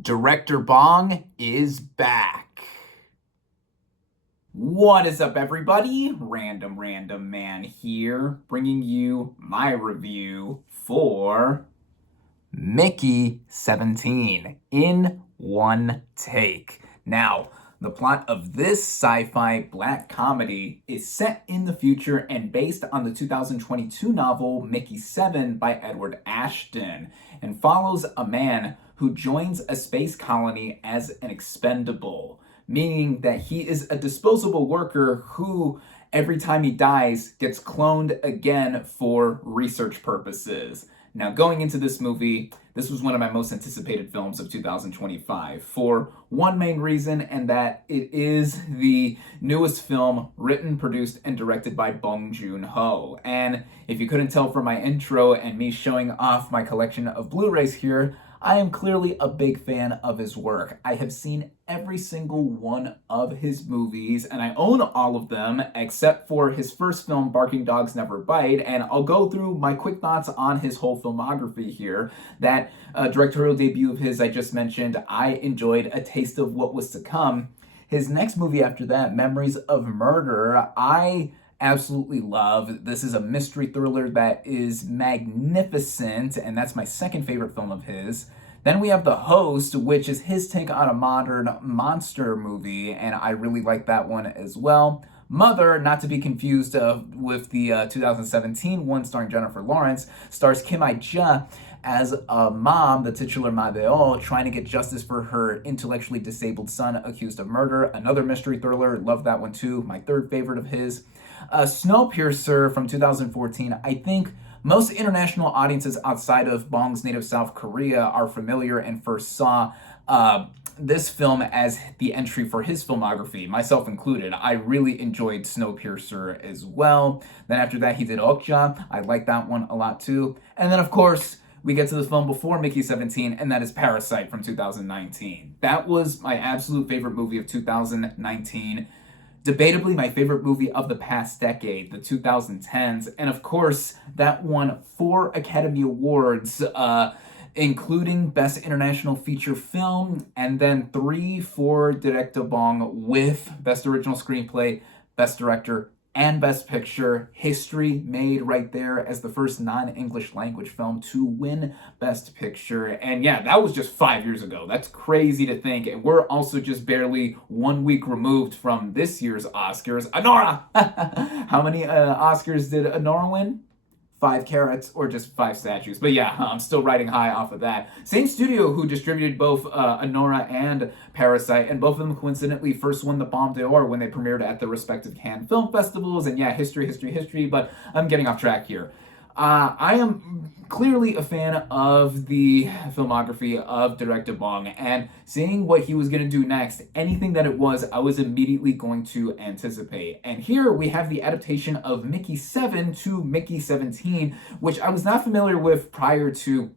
Director Bong is back. What is up, everybody? Random Man here, bringing you my review for Mickey 17 in one take. Now, the plot of this sci-fi black comedy is set in the future and based on the 2022 novel Mickey 7 by Edward Ashton, and follows a man who joins a space colony as an expendable, meaning that he is a disposable worker who, every time he dies, gets cloned again for research purposes. Now, going into this movie, this was one of my most anticipated films of 2025 for one main reason, and that it is the newest film written, produced, and directed by Bong Joon-ho. And if you couldn't tell from my intro and me showing off my collection of Blu-rays here, I am clearly a big fan of his work. I have seen every single one of his movies, and I own all of them except for his first film, Barking Dogs Never Bite, and I'll go through my quick thoughts on his whole filmography here. That directorial debut of his I just mentioned, I enjoyed a taste of what was to come. His next movie after that, Memories of Murder, I absolutely love. This is a mystery thriller that is magnificent, and that's my second favorite film of his. Then we have The Host, which is his take on a modern monster movie, and I really like that one as well. Mother, not to be confused with the 2017 one starring Jennifer Lawrence, stars Kim Ae-ja as a mom, the titular Madeo, trying to get justice for her intellectually disabled son accused of murder. Another mystery thriller, love that one too, my third favorite of his. Snowpiercer from 2014, I think most international audiences outside of Bong's native South Korea are familiar and first saw this film as the entry for his filmography, myself included. I really enjoyed Snowpiercer as well. Then after that, he did Okja. I like that one a lot too. And then, of course, we get to the film before Mickey 17, and that is Parasite from 2019. That was my absolute favorite movie of 2019. Debatably my favorite movie of the past decade, the 2010s. And of course, that won 4 Academy Awards, including Best International Feature Film, and then 3 for Director Bong with Best Original Screenplay, Best Director, and Best Picture. History made right there as the first non-English language film to win Best Picture. And yeah, that was just 5 years ago. That's crazy to think. And we're also just barely 1 week removed from this year's Oscars. Anora! How many Oscars did Anora win? 5 carats or just 5 statues. But yeah, I'm still riding high off of that. Same studio who distributed both Anora and Parasite, and both of them coincidentally first won the Palme d'Or when they premiered at the respective Cannes Film Festivals. And yeah, history, but I'm getting off track here. I am clearly a fan of the filmography of Director Bong, and seeing what he was going to do next, anything that it was, I was immediately going to anticipate. And here we have the adaptation of Mickey 7 to Mickey 17, which I was not familiar with prior to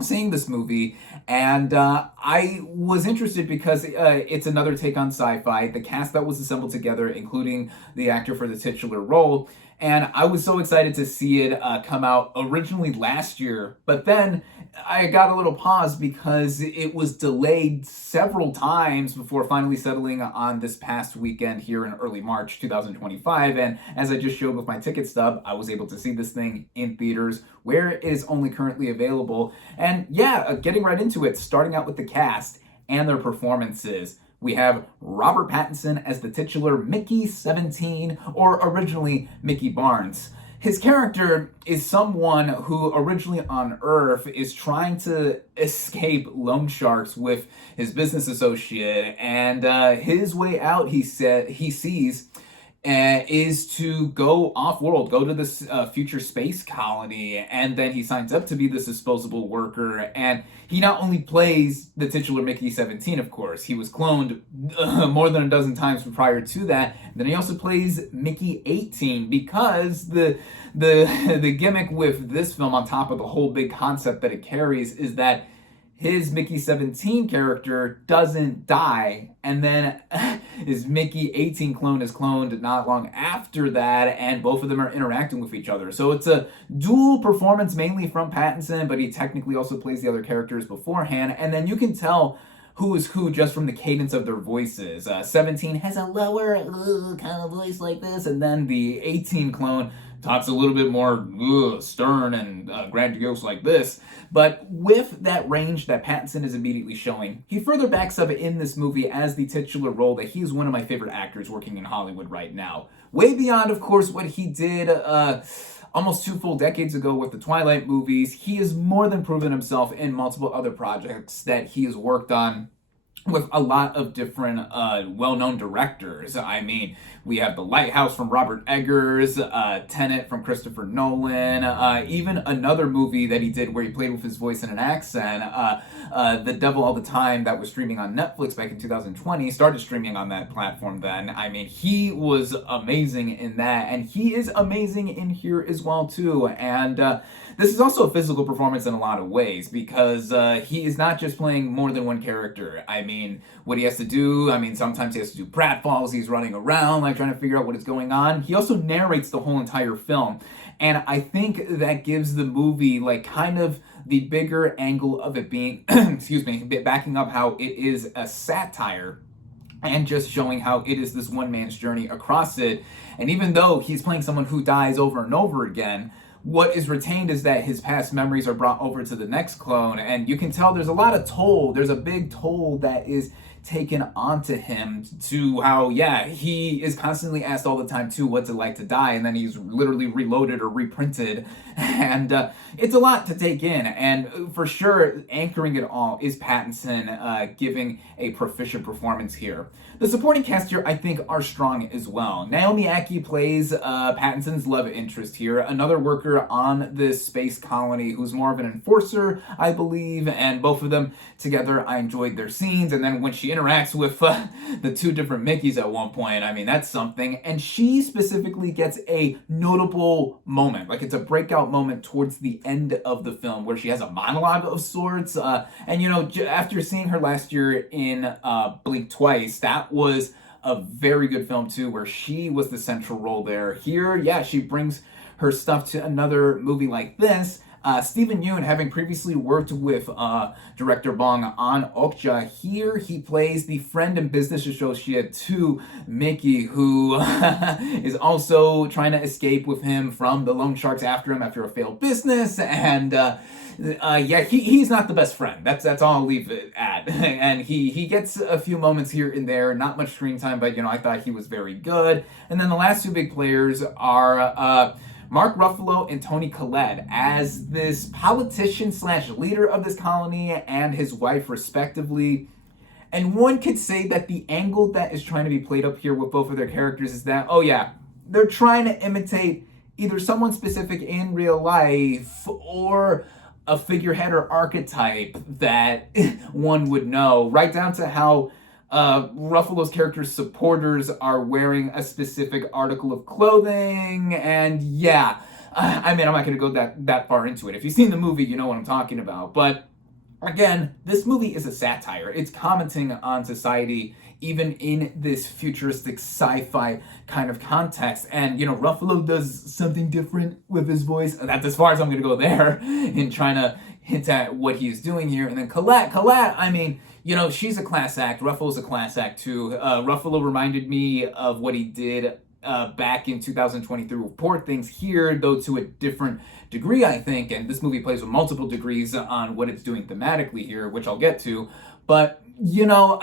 seeing this movie, and I was interested because it's another take on sci-fi. The cast that was assembled together, including the actor for the titular role, and I was so excited to see it come out originally last year, but then I got a little pause because it was delayed several times before finally settling on this past weekend here in early March 2025. And as I just showed with my ticket stub, I was able to see this thing in theaters where it is only currently available. And yeah, getting right into it, starting out with the cast and their performances. We have Robert Pattinson as the titular Mickey 17, or originally Mickey Barnes. His character is someone who originally on Earth is trying to escape loan sharks with his business associate, and his way out, he sees is to go off-world, go to this future space colony, and then he signs up to be this disposable worker. And he not only plays the titular Mickey 17, of course, he was cloned more than a dozen times prior to that. Then he also plays Mickey 18 because the gimmick with this film, on top of the whole big concept that it carries, is that his Mickey 17 character doesn't die, and then his Mickey 18 clone is cloned not long after that, and both of them are interacting with each other. So it's a dual performance mainly from Pattinson, but he technically also plays the other characters beforehand, and then you can tell who is who just from the cadence of their voices. 17 has a lower kind of voice like this, and then the 18 clone talks a little bit more stern and grandiose like this. But with that range that Pattinson is immediately showing, he further backs up in this movie as the titular role that he's one of my favorite actors working in Hollywood right now. Way beyond, of course, what he did almost 2 full decades ago with the Twilight movies. He has more than proven himself in multiple other projects that he has worked on with a lot of different well-known directors. I mean, we have The Lighthouse from Robert Eggers, Tenet from Christopher Nolan, even another movie that he did where he played with his voice in an accent, The Devil All the Time, that was streaming on Netflix back in 2020, started streaming on that platform then. I mean, he was amazing in that, and he is amazing in here as well too. And this is also a physical performance in a lot of ways, because he is not just playing more than one character. I mean, what he has to do, sometimes he has to do pratfalls, he's running around, like, trying to figure out what is going on. He also narrates the whole entire film. And I think that gives the movie, like, kind of the bigger angle of it being, excuse me, backing up how it is a satire, and just showing how it is this one man's journey across it. And even though he's playing someone who dies over and over again, what is retained is that his past memories are brought over to the next clone, and you can tell there's a lot of toll. There's a big toll that is taken onto him, to how, yeah, he is constantly asked all the time too, what's it like to die, and then he's literally reloaded or reprinted, and it's a lot to take in. And for sure, anchoring it all is Pattinson giving a proficient performance here. The supporting cast here, I think, are strong as well. Naomi Ackie plays Pattinson's love interest here, another worker on this space colony who's more of an enforcer, I believe, and both of them together, I enjoyed their scenes. And then when she interacts with the 2 different Mickeys at one point, I mean, that's something. And she specifically gets a notable moment, like it's a breakout moment towards the end of the film where she has a monologue of sorts. And, you know, after seeing her last year in Blink Twice, that was a very good film too, where she was the central role there. Here, yeah, she brings her stuff to another movie like this. Steven Yeun, having previously worked with Director Bong on Okja, here he plays the friend and business associate to Mickey, who is also trying to escape with him from the loan sharks after him after a failed business. And yeah, he's not the best friend. That's all I'll leave it at. And he gets a few moments here and there, not much screen time, but, you know, I thought he was very good. And then the last 2 big players are Mark Ruffalo and Toni Collette as this politician / leader of this colony and his wife, respectively. And one could say that the angle that is trying to be played up here with both of their characters is that, oh yeah, they're trying to imitate either someone specific in real life or a figurehead or archetype that one would know, right down to how Ruffalo's character's supporters are wearing a specific article of clothing. And yeah, I mean, I'm not going to go that far into it. If you've seen the movie, you know what I'm talking about. But again, this movie is a satire. It's commenting on society, even in this futuristic sci-fi kind of context. And, you know, Ruffalo does something different with his voice. That's as far as I'm going to go there in trying to hint at what he's doing here. And then Collette, I mean, you know, she's a class act. Ruffalo's a class act too. Ruffalo reminded me of what he did back in 2023 with Poor Things here, though to a different degree, I think. And this movie plays with multiple degrees on what it's doing thematically here, which I'll get to. But, you know,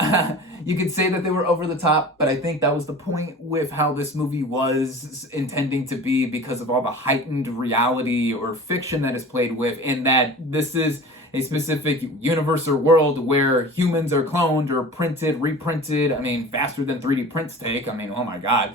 you could say that they were over the top, but I think that was the point with how this movie was intending to be, because of all the heightened reality or fiction that is played with, in that this is a specific universe or world where humans are cloned or printed, reprinted, I mean, faster than 3D prints take. I mean, oh my God,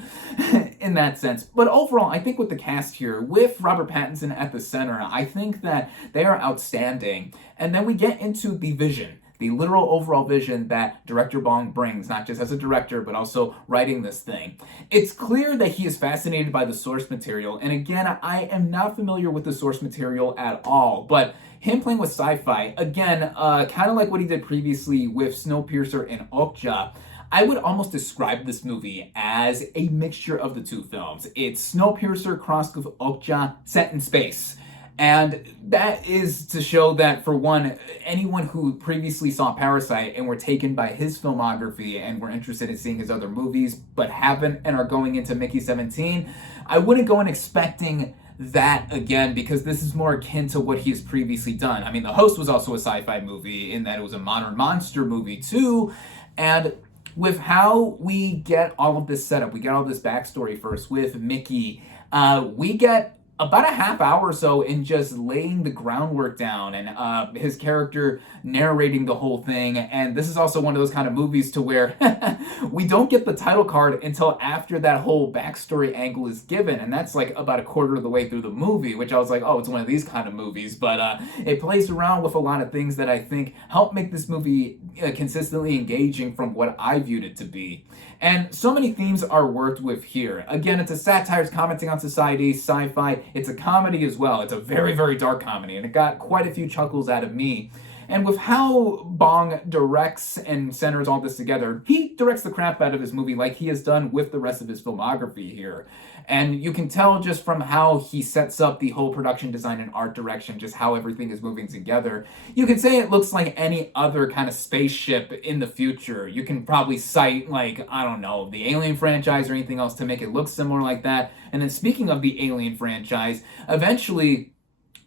in that sense. But overall, I think with the cast here, with Robert Pattinson at the center, I think that they are outstanding. And then we get into the vision, the literal overall vision that Director Bong brings, not just as a director, but also writing this thing. It's clear that he is fascinated by the source material. And again, I am not familiar with the source material at all, but him playing with sci-fi, again, kind of like what he did previously with Snowpiercer and Okja, I would almost describe this movie as a mixture of the 2 films. It's Snowpiercer crossed with Okja set in space. And that is to show that, for one, anyone who previously saw Parasite and were taken by his filmography and were interested in seeing his other movies, but haven't and are going into Mickey 17, I wouldn't go in expecting that again, because this is more akin to what he has previously done. I mean, The Host was also a sci-fi movie in that it was a modern monster movie too, and with how we get all of this setup, we get all this backstory first with Mickey. We get about a half hour or so in just laying the groundwork down and his character narrating the whole thing. And this is also one of those kind of movies to where we don't get the title card until after that whole backstory angle is given. And that's like about a quarter of the way through the movie, which I was like, oh, it's one of these kind of movies. But it plays around with a lot of things that I think help make this movie consistently engaging from what I viewed it to be. And so many themes are worked with here. Again, it's a satire, it's commenting on society, sci-fi. It's a comedy as well. It's a very, very dark comedy, and it got quite a few chuckles out of me. And with how Bong directs and centers all this together, he directs the crap out of his movie like he has done with the rest of his filmography here. And you can tell just from how he sets up the whole production design and art direction, just how everything is moving together. You could say it looks like any other kind of spaceship in the future. You can probably cite, like, I don't know, the Alien franchise or anything else to make it look similar like that. And then speaking of the Alien franchise, eventually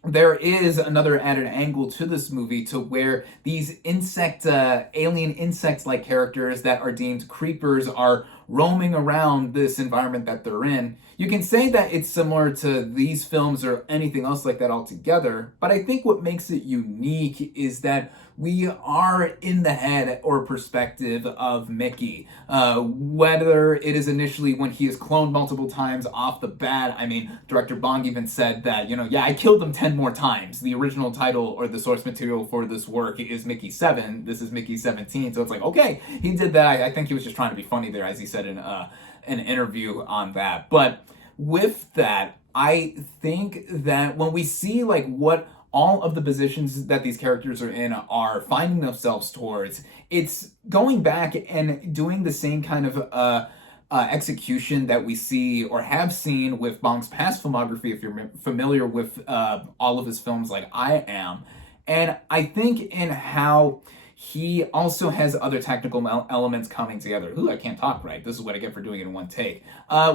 there is another added angle to this movie to where these alien insect-like characters that are deemed creepers are roaming around this environment that they're in. You can say that it's similar to these films or anything else like that altogether, but I think what makes it unique is that we are in the head or perspective of Mickey. Whether it is initially when he is cloned multiple times off the bat. I mean, Director Bong even said that, yeah, I killed him 10 more times. The original title or the source material for this work is Mickey 7. This is Mickey 17. So it's like, okay, he did that. I think he was just trying to be funny there, as he said in an interview on that. But with that, I think that when we see like what all of the positions that these characters are in are finding themselves towards, it's going back and doing the same kind of execution that we see or have seen with Bong's past filmography, if you're familiar with all of his films like I am. And I think in how he also has other technical elements coming together. Ooh, I can't talk right. This is what I get for doing it in one take.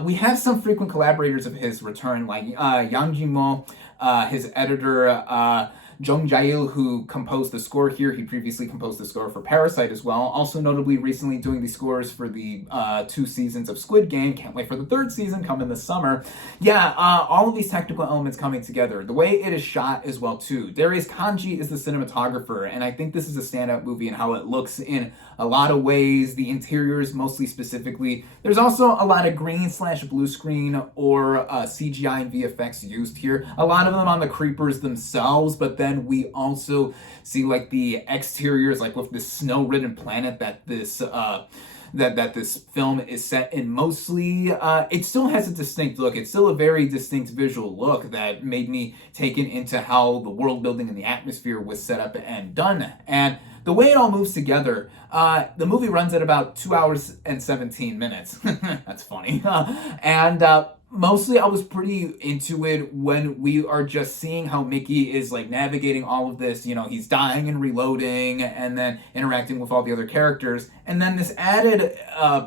We have some frequent collaborators of his return, like Yang Jin-mo, his editor, Jung Jae-il, who composed the score here. He previously composed the score for Parasite as well. Also notably recently doing the scores for the 2 seasons of Squid Game. Can't wait for the 3rd season coming this summer. Yeah, all of these technical elements coming together. The way it is shot as well too. Darius Kanji is the cinematographer, and I think this is a standout movie in how it looks in a lot of ways. The interiors mostly specifically. There's also a lot of green/blue screen or CGI and VFX used here. A lot of them on the creepers themselves, but then we also see like the exteriors, like with this snow-ridden planet that this that this film is set in. Mostly it still has a distinct look. It's still a very distinct visual look that made me taken into how the world building and the atmosphere was set up and done. And the way it all moves together, the movie runs at about 2 hours and 17 minutes. That's funny. And mostly I was pretty into it when we are just seeing how Mickey is like navigating all of this. He's dying and reloading and then interacting with all the other characters. And then this added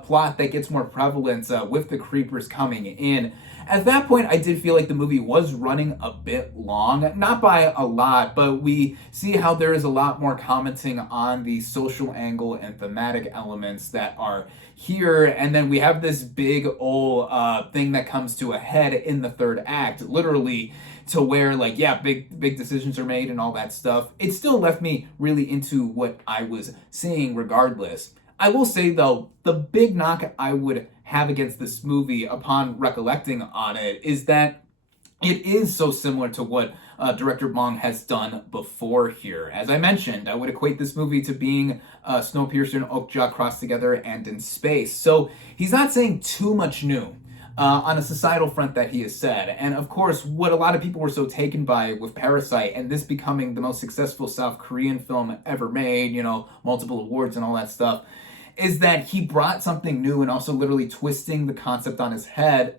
plot that gets more prevalence with the creepers coming in. At that point, I did feel like the movie was running a bit long. Not by a lot, but we see how there is a lot more commenting on the social angle and thematic elements that are here. And then we have this big old thing that comes to a head in the 3rd act, literally, to where, like, yeah, big decisions are made and all that stuff. It still left me really into what I was seeing regardless. I will say, though, the big knock I would have against this movie upon recollecting on it is that it is so similar to what Director Bong has done before here. As I mentioned, I would equate this movie to being Snowpiercer and Okja crossed together and in space. So he's not saying too much new on a societal front that he has said. And of course, what a lot of people were so taken by with Parasite and this becoming the most successful South Korean film ever made, multiple awards and all that stuff, is that he brought something new and also literally twisting the concept on its head,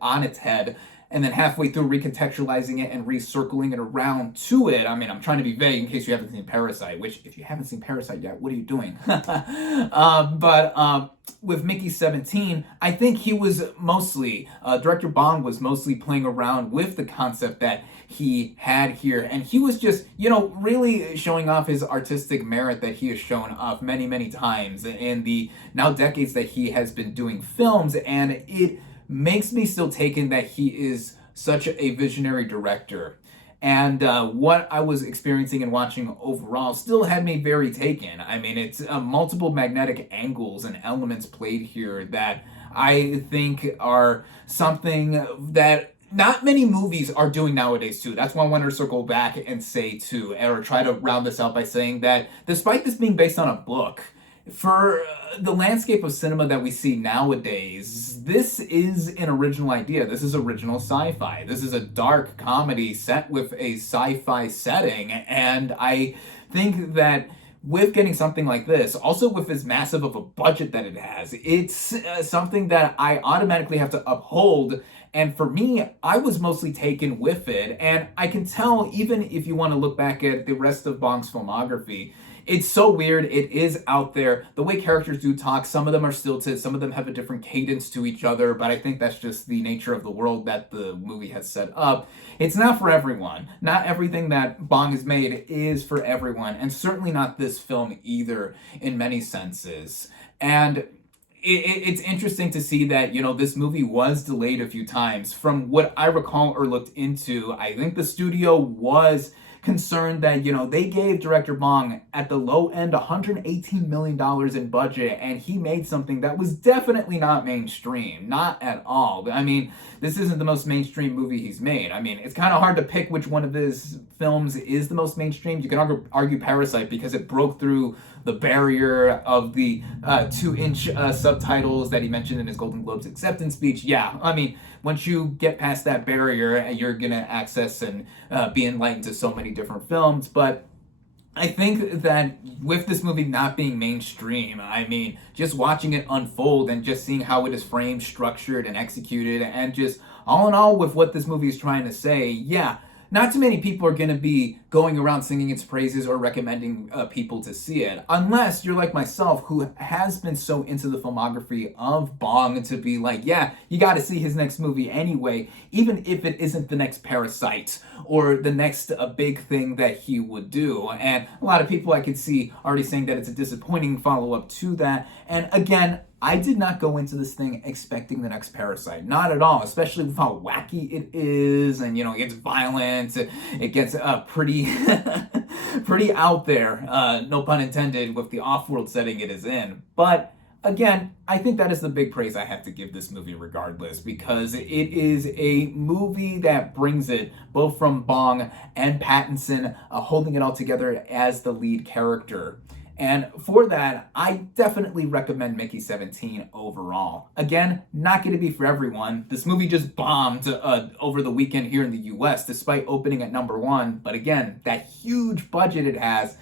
and then halfway through recontextualizing it and recircling it around to it. I mean, I'm trying to be vague in case you haven't seen Parasite, which if you haven't seen Parasite yet, what are you doing? But with Mickey 17, I think he was mostly, Director Bong was mostly playing around with the concept that he had here. And he was just, really showing off his artistic merit that he has shown off many, many times in the now decades that he has been doing films. And it makes me still taken that he is such a visionary director. And what I was experiencing and watching overall still had me very taken. I mean, it's multiple magnetic angles and elements played here that I think are something that not many movies are doing nowadays too. That's why I want to circle back and say too, or try to round this out by saying that despite this being based on a book, for the landscape of cinema that we see nowadays, this is an original idea. This is original sci-fi. This is a dark comedy set with a sci-fi setting, and I think that with getting something like this, also with as massive of a budget that it has, it's something that I automatically have to uphold. And for me, I was mostly taken with it. And I can tell, even if you want to look back at the rest of Bong's filmography, it's so weird. It is out there. The way characters do talk, some of them are stilted, some of them have a different cadence to each other, but I think that's just the nature of the world that the movie has set up. It's not for everyone. Not everything that Bong has made is for everyone, and certainly not this film either in many senses. And it's interesting to see that, this movie was delayed a few times. From what I recall or looked into, I think the studio was concerned that, they gave Director Bong at the low end $118 million in budget, and he made something that was definitely not mainstream. Not at all. I mean, this isn't the most mainstream movie he's made. I mean, it's kind of hard to pick which one of his films is the most mainstream. You can argue Parasite because it broke through the barrier of the 2-inch subtitles that he mentioned in his Golden Globes acceptance speech. Yeah, I mean, once you get past that barrier, you're going to access and be enlightened to so many different films. But I think that with this movie not being mainstream, I mean, just watching it unfold and just seeing how it is framed, structured, and executed, and just all in all with what this movie is trying to say, yeah, not too many people are going to be going around singing its praises or recommending people to see it, unless you're like myself, who has been so into the filmography of Bong to be like, yeah, you got to see his next movie anyway, even if it isn't the next Parasite or the next big thing that he would do. And a lot of people I could see already saying that it's a disappointing follow-up to that. And again, I did not go into this thing expecting the next Parasite. Not at all, especially with how wacky it is, and it gets violent, it gets pretty pretty out there, no pun intended, with the off-world setting it is in. But again, I think that is the big praise I have to give this movie regardless, because it is a movie that brings it, both from Bong and Pattinson, holding it all together as the lead character. And for that, I definitely recommend Mickey 17 overall. Again, not going to be for everyone. This movie just bombed over the weekend here in the US, despite opening at #1. But again, that huge budget it has,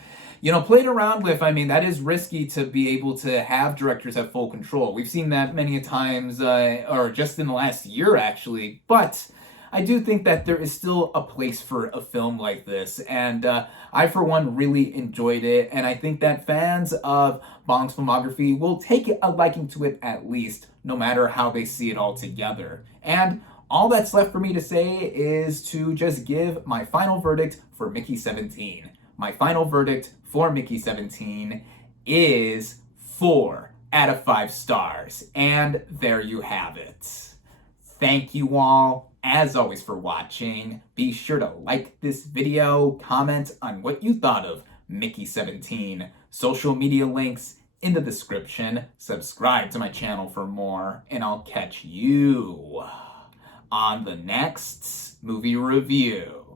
played around with. I mean, that is risky to be able to have directors have full control. We've seen that many times, or just in the last year, actually. But I do think that there is still a place for a film like this, and I, for one, really enjoyed it, and I think that fans of Bong's filmography will take a liking to it at least, no matter how they see it all together. And all that's left for me to say is to just give my final verdict for Mickey 17. My final verdict for Mickey 17 is 4 out of 5 stars, and there you have it. Thank you all, as always, for watching. Be sure to like this video, comment on what you thought of Mickey 17. Social media links in the description. Subscribe to my channel for more, and I'll catch you on the next movie review.